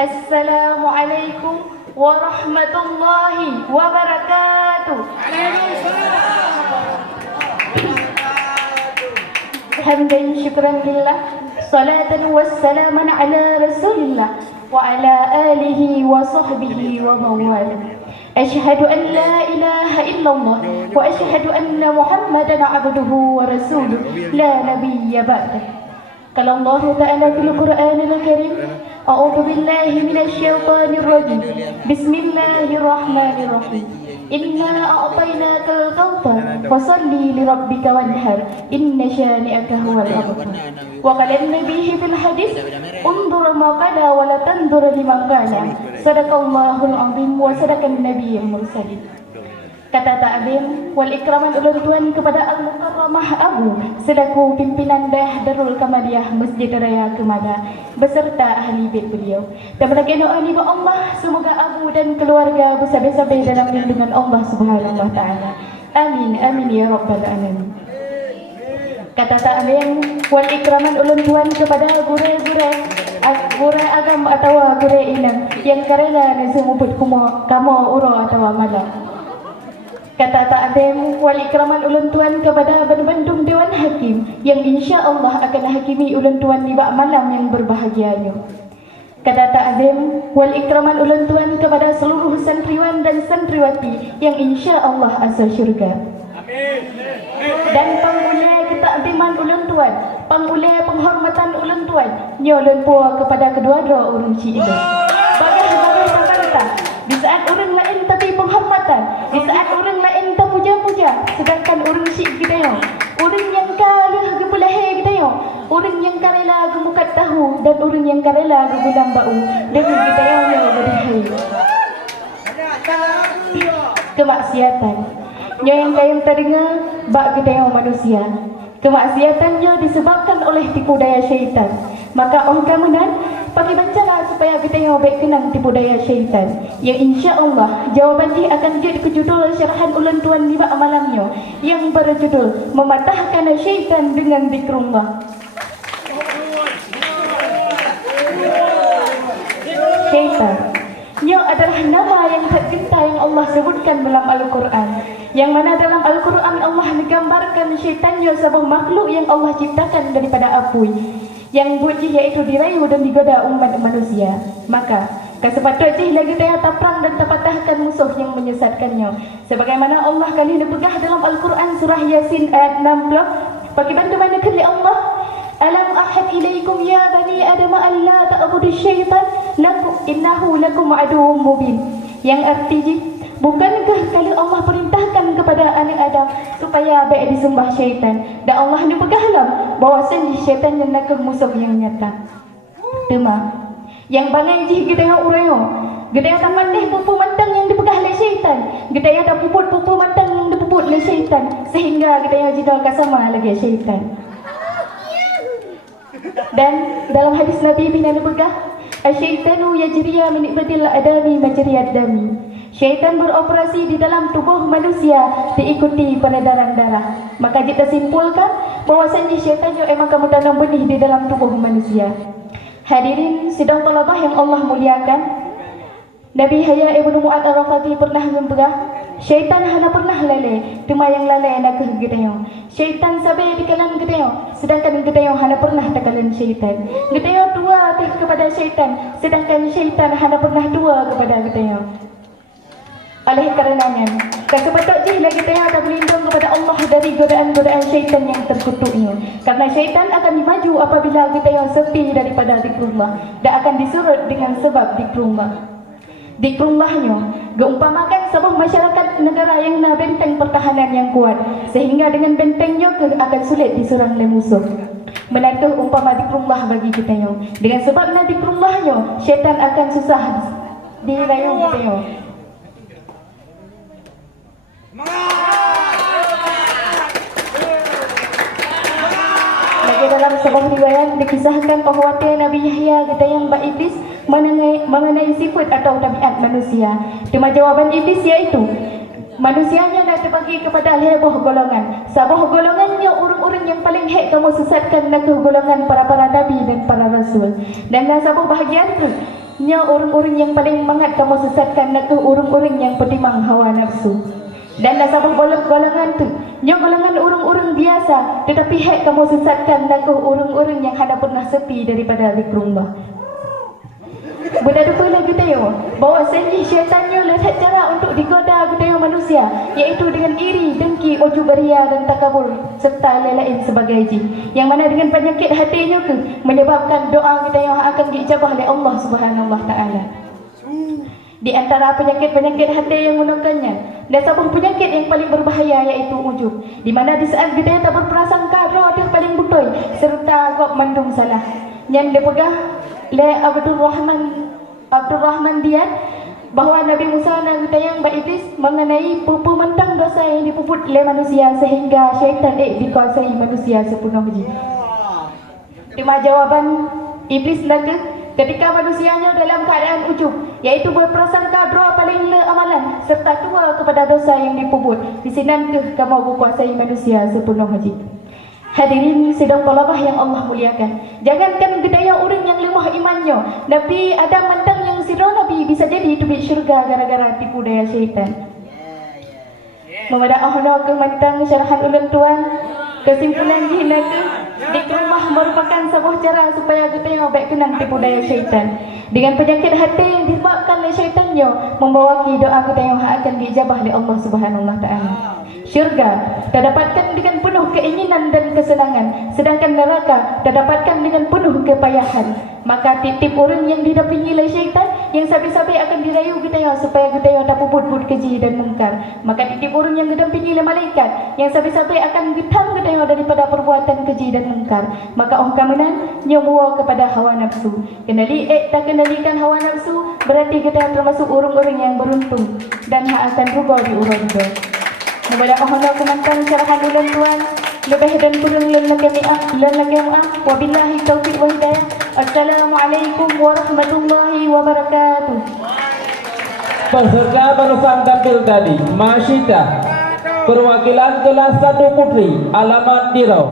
Assalamualaikum warahmatullahi wabarakatuh. Hamdan syukran lillah, salatan wassalaman ala rasulillah wa ala alihi wa sahbihi wa mawala. Asyhadu an la ilaha illallah wa asyhadu anna Muhammadan abduhu wa rasuluh la nabiyya ba'dah. Qala Allah Ta'ala fil Qur'anil Karim, a'udzu billahi minasy syaithanir rajim. Bismillahirrahmanirrahim. Inna a'tainakal kautsar fashalli li rabbika wanhar inna syani'aka huwal abtar. Wa qala an-nabiy fil hadis, undur ma qala wa la tandur liman qala. Sadaqallahul azim wa sadaqan nabiyyul mursalin. Kata ta'zim wal ikraman ulun tuan kepada Al-Mukarramah Abu selaku pimpinan Daerah Darul Kamaliyah Masjid Raya Kemada beserta ahli bait beliau. Dan bagi doa ni Allah, semoga Abu dan keluarga bersabar-sabar dalam lindungan Allah Subhanahu wa taala. Amin amin ya rabbal alamin. Kata ta'zim wal ikraman ulun tuan kepada guru agama atau guru inang yang karela dan sumuput kamu uro atau malam. Kata ta'zim wal ikraman ulun tuan kepada Bandung Dewan Hakim yang insya-Allah akan hakimi ulun tuan di bak malam yang berbahagianya. Kata ta'zim wal ikraman ulun tuan kepada seluruh santriwan dan santriwati yang insya-Allah asal syurga. Amin. Dan pangulai ketakziman ulun tuan, pangulai penghormatan ulun tuan, nyolon pua kepada kedua-dua urang cik itu. Bagai kata di saat orang lain tapi penghormatan, di saat orang lain tak puja-puja, sedangkan orang syik kita yo, orang yang kalah ke pulahai kita yo, orang yang karela ke mukat tahu dan orang yang karela ke gulam bau, dengan kita yo berdihai. Kemaksiatan, nyo yang kayang terdengar bak kita yo manusia. Kemaksiatannya disebabkan oleh tipu daya syaitan. Maka orang kemudian pakai bacalah supaya kita yang baik kenang tipu daya syaitan. Yang insya-Allah jawaban dia akan jadi ke judul syarahan ulun tuan di bak malamnya yang berjudul Mematahkan Syaitan dengan Zikrullah. Syaitan nya adalah nama yang tercinta yang Allah sebutkan dalam Al-Quran. Yang mana dalam Al-Quran Allah menggambarkan syaitannya sebuah makhluk yang Allah ciptakan daripada api, yang buat iaitu dirayu dan digoda umat manusia. Maka kesepatutnya lagi dia taprang dan terpatahkan musuh yang menyesatkannya. Sebagaimana Allah kali ini pegah dalam Al-Quran surah Yasin ayat 60. Bagi bantu-bantu kali Allah, alam ahad ilaikum ya bani adam alla ta'budu syaitan lakum innahu lakum aduwwum mubin. Yang artinya, bukankah kali Allah perintahkan kepada anak Adam supaya baik disembah syaitan, dan Allah ni pegahlah bahawasanya syaitan yang nak musuh yang nyata. Tema yang bangai jih kita yang urayo, kita yang tak mandeh pupu mantang yang dipegah oleh syaitan, kita yang tak puput pupu mantang yang dipuput oleh syaitan, sehingga kita yang jidal kasama lagi syaitan. Dan dalam hadis Nabi bin Al-Bugah, asyaitanu yajriya min ibadil adami majriyad dami. Syaitan beroperasi di dalam tubuh manusia diikuti peredaran darah. Maka kita simpulkan bahawasanya syaitan juga emang kamu tanam benih di dalam tubuh manusia. Hadirin sidang talabah yang Allah muliakan, Nabi Haya Ibnu Mu'ad Al-Rafati pernah memberah, syaitan hana pernah lele, cuma yang lele nak ke gedayong. Syaitan sabai di kanan gedayong, sedangkan gedayong hana pernah tekalan syaitan. Gedayong dua kepada syaitan, sedangkan syaitan hana pernah dua kepada gedayong. Oleh karenanya, kesepatutnya lagi kita akan berlindung kepada Allah dari godaan-godaan syaitan yang terkutuknya. Karena syaitan akan dimaju apabila kita yang sepi daripada zikrullah, dan akan disurut dengan sebab zikrullah. Zikrullahnya geumpamakan sebuah masyarakat negara yang nak benteng pertahanan yang kuat, sehingga dengan bentengnya akan sulit diserang oleh musuh. Benarkah umpama zikrullah bagi kita yang dengan sebab zikrullahnya syaitan akan susah dirayu kita yang. Lagi dalam sebuah riwayat dikisahkan bahawa Nabi Yahya kita yang iblis mengenai sifat atau tabiat manusia. Cuma jawaban iblis iaitu manusianya nak terbagi kepada sebuah golongan. Sebuah golongannya orang-orang yang paling hak kamu sesatkan nak ke golongan para nabi dan para rasul. Dan sebuah bahagian tu nya orang-orang yang paling mangat kamu sesatkan nak orang-orang yang petimang hawa nafsu. Dan nasabah golongan tu, nya golongan orang-orang biasa, tetapi hak kamu sesatkan nak orang-orang yang hendak pernah sepi daripada zikrullah. Benda tu lagi tahu bahawa seni syaitannya lihat cara untuk digoda kita manusia, iaitu dengan iri, dengki, ujub ria dan takabur serta lain-lain sebagai jin. Yang mana dengan penyakit hatinya ke menyebabkan doa kita yang akan diijabah oleh Allah Subhanahu Wa Taala. Di antara penyakit-penyakit hati yang menekannya, dan satu penyakit yang paling berbahaya iaitu ujub. Di mana di saat kita tak berprasangka roh dia paling betul serta agak mandung salah. Yang dipegang oleh Abdul Rahman Dian bahawa Nabi Musa dan Gutayang Iblis mengenai pementang dosa yang dipuput oleh manusia sehingga syaitan dikuasai manusia sepenuhnya. Terima jawaban Iblis lagi ketika manusianya dalam keadaan ujub, iaitu berprasangka doa paling amalan serta tua kepada dosa yang dipuput. Di sini kamu berkuasai manusia sepenuhnya. Hadirin sidang talabah yang Allah muliakan, jangankan gedaya orang yang lemah imannya, Nabi Adam mentang yang sirah Nabi bisa jadi tubik syurga gara-gara tipu daya syaitan. Memadak ahna ke mentang syarahan ulun tuan, kesimpulan jina ke dikrumah merupakan sebuah cara supaya kita yang baik kenang tipu daya syaitan. Dengan penyakit hati yang disebabkan oleh syaitannya, membawa doa kita yang akan diijabah oleh Allah Subhanahu Wa Taala. Syurga terdapatkan dengan penuh keinginan dan kesenangan, sedangkan neraka terdapatkan dengan penuh kepayahan. Maka titip orang yang didampingi oleh syaitan, yang sabi-sabi akan dirayu kita supaya kita tak puput-put keji dan mungkar. Maka titip orang yang didampingi oleh malaikat, yang sabi-sabi akan getam kita daripada perbuatan keji dan mungkar. Maka keamanan nyawa kepada hawa nafsu. Tak kendalikan hawa nafsu, berarti kita termasuk orang-orang yang beruntung dan akan ruga di urang-urang. Kepada Allah kemantan syarahan ulang tuan, lebih dan kurang lagi maaf. Wabillahi taufiq wa hidayah. Assalamualaikum warahmatullahi wabarakatuh. Peserta barusan tampil tadi, Masyita, perwakilan kelas 1 putri, alamat Dirau.